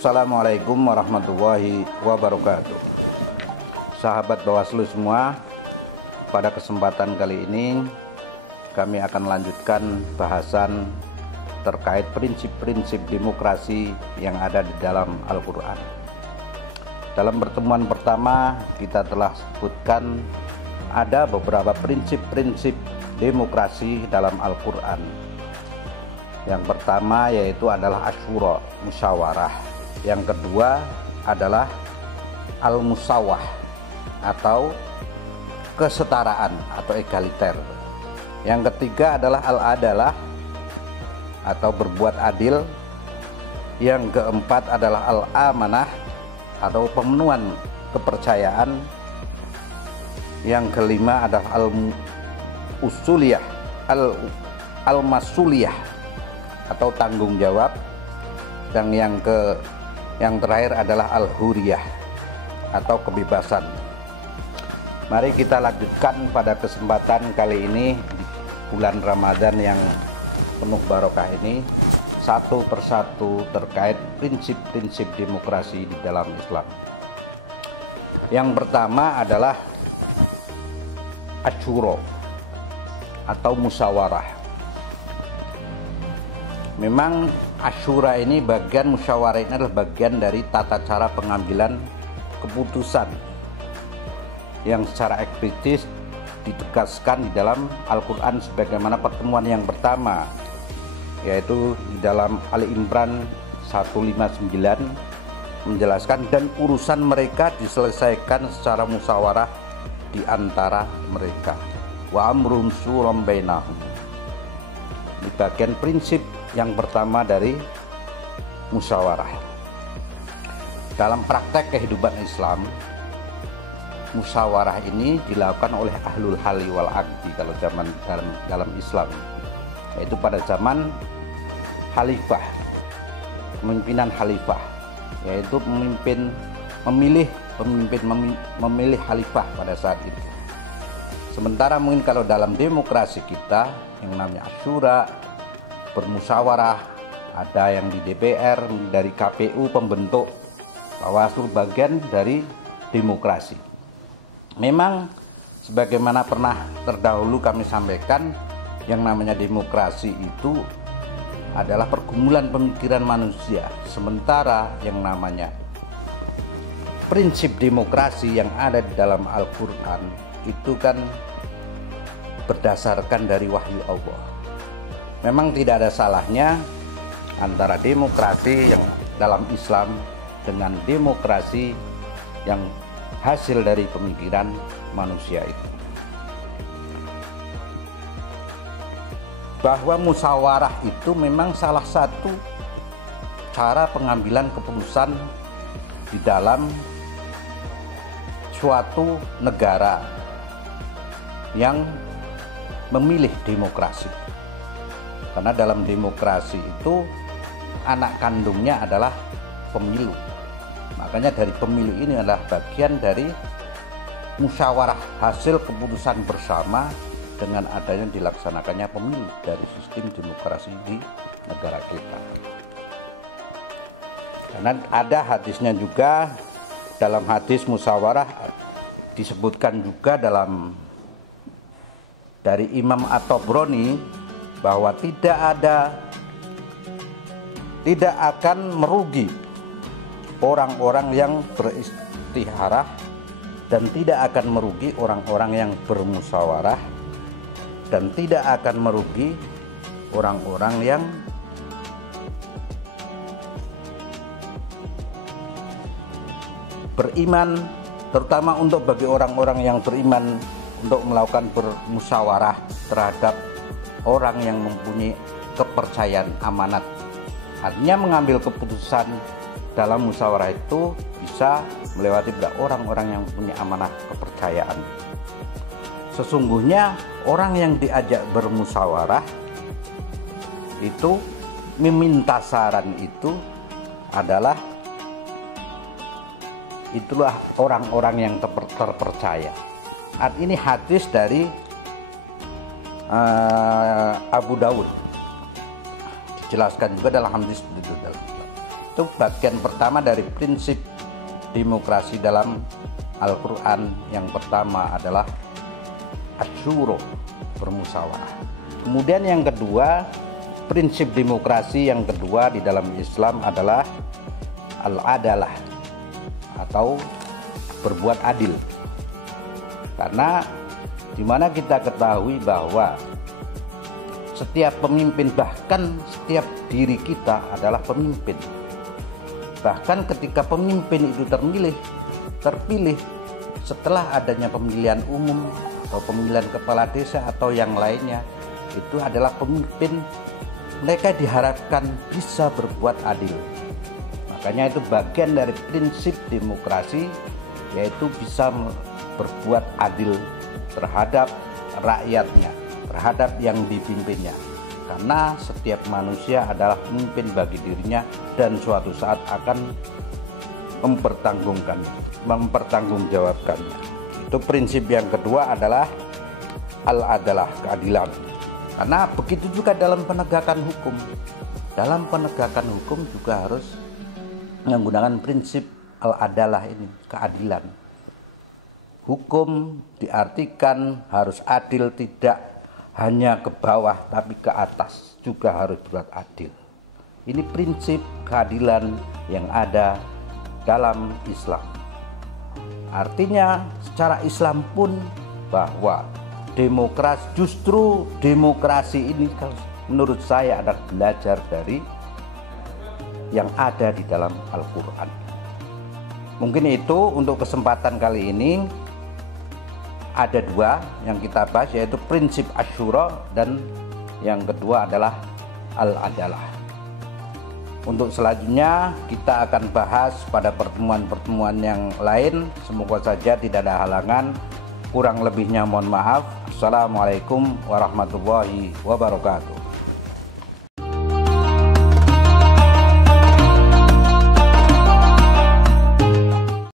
Assalamualaikum warahmatullahi wabarakatuh. Sahabat Bawaslu semua, pada kesempatan kali ini kami akan lanjutkan bahasan terkait prinsip-prinsip demokrasi yang ada di dalam Al-Quran. Dalam pertemuan pertama kita telah sebutkan ada beberapa prinsip-prinsip demokrasi dalam Al-Quran. Yang pertama yaitu adalah asyura, musyawarah. Yang kedua adalah al-musawah atau kesetaraan atau egaliter. Yang ketiga adalah al-adalah atau berbuat adil. Yang keempat adalah al-amanah atau pemenuhan kepercayaan. Yang kelima adalah al-usuliyah, al-masuliyah atau tanggung jawab, dan yang terakhir adalah al-huriyah atau kebebasan. Mari kita lanjutkan pada kesempatan kali ini di bulan Ramadan yang penuh barokah ini, satu persatu terkait prinsip-prinsip demokrasi di dalam Islam. Yang pertama adalah asyura atau musyawarah. Memang asyura ini bagian, musyawarah ini adalah bagian dari tata cara pengambilan keputusan yang secara eksplisit ditegaskan di dalam Al-Quran sebagaimana pertemuan yang pertama, yaitu di dalam Ali Imran 159 menjelaskan, dan urusan mereka diselesaikan secara musyawarah di antara mereka, wa amrum syuram bainahum. Di bagian prinsip yang pertama dari musyawarah. Dalam praktek kehidupan Islam, musyawarah ini dilakukan oleh ahlul hali wal aqdi kalau zaman dalam Islam, yaitu pada zaman khalifah, kepemimpinan khalifah, yaitu memilih khalifah pada saat itu. Sementara mungkin kalau dalam demokrasi kita yang namanya asyura, bermusyawarah, ada yang di DPR, dari KPU pembentuk, Bawaslu bagian dari demokrasi. Memang sebagaimana pernah terdahulu kami sampaikan, yang namanya demokrasi itu adalah pergumulan pemikiran manusia, sementara yang namanya prinsip demokrasi yang ada di dalam Al-Quran itu kan berdasarkan dari wahyu Allah. Memang tidak ada salahnya antara demokrasi yang dalam Islam dengan demokrasi yang hasil dari pemikiran manusia itu. Bahwa musyawarah itu memang salah satu cara pengambilan keputusan di dalam suatu negara yang memilih demokrasi. Karena dalam demokrasi itu anak kandungnya adalah pemilu. Makanya dari pemilu ini adalah bagian dari musyawarah hasil keputusan bersama dengan adanya dilaksanakannya pemilu dari sistem demokrasi di negara kita. Karena ada hadisnya juga, dalam hadis musyawarah disebutkan juga dari Imam At-Tabrani bahwa tidak akan merugi orang-orang yang beristiharah dan tidak akan merugi orang-orang yang bermusyawarah dan tidak akan merugi orang-orang yang beriman, terutama untuk bagi orang-orang yang beriman untuk melakukan bermusyawarah terhadap orang yang mempunyai kepercayaan amanat. Artinya mengambil keputusan dalam musyawarah itu bisa melewati orang-orang yang punya amanah kepercayaan. Sesungguhnya orang yang diajak bermusyawarah itu meminta saran itu itulah orang-orang yang terpercaya. Ini hadis dari Abu Dawud, dijelaskan juga dalam hadis itu. Itu bagian pertama dari prinsip demokrasi dalam Al-Quran. Yang pertama adalah asyuro, bermusyawarah. Kemudian yang kedua, prinsip demokrasi yang kedua di dalam Islam adalah al-adalah, atau berbuat adil. Karena dimana kita ketahui bahwa setiap pemimpin, bahkan setiap diri kita adalah pemimpin. Bahkan ketika pemimpin itu terpilih setelah adanya pemilihan umum atau pemilihan kepala desa atau yang lainnya, itu adalah pemimpin, mereka diharapkan bisa berbuat adil. Makanya itu bagian dari prinsip demokrasi, yaitu bisa berbuat adil terhadap rakyatnya, terhadap yang dipimpinnya. Karena setiap manusia adalah pemimpin bagi dirinya dan suatu saat akan mempertanggungjawabkannya. Itu prinsip yang kedua adalah al-adalah, keadilan. Karena begitu juga dalam penegakan hukum. Dalam penegakan hukum juga harus menggunakan prinsip al-adalah ini, keadilan. Hukum diartikan harus adil, tidak hanya ke bawah tapi ke atas juga harus berbuat adil. Ini prinsip keadilan yang ada dalam Islam. Artinya secara Islam pun bahwa demokrasi ini menurut saya adalah belajar dari yang ada di dalam Al-Quran. Mungkin itu untuk kesempatan kali ini. Ada dua yang kita bahas, yaitu prinsip asyura dan yang kedua adalah al-adalah. Untuk selanjutnya kita akan bahas pada pertemuan-pertemuan yang lain. Semoga saja tidak ada halangan. Kurang lebihnya mohon maaf. Assalamualaikum warahmatullahi wabarakatuh.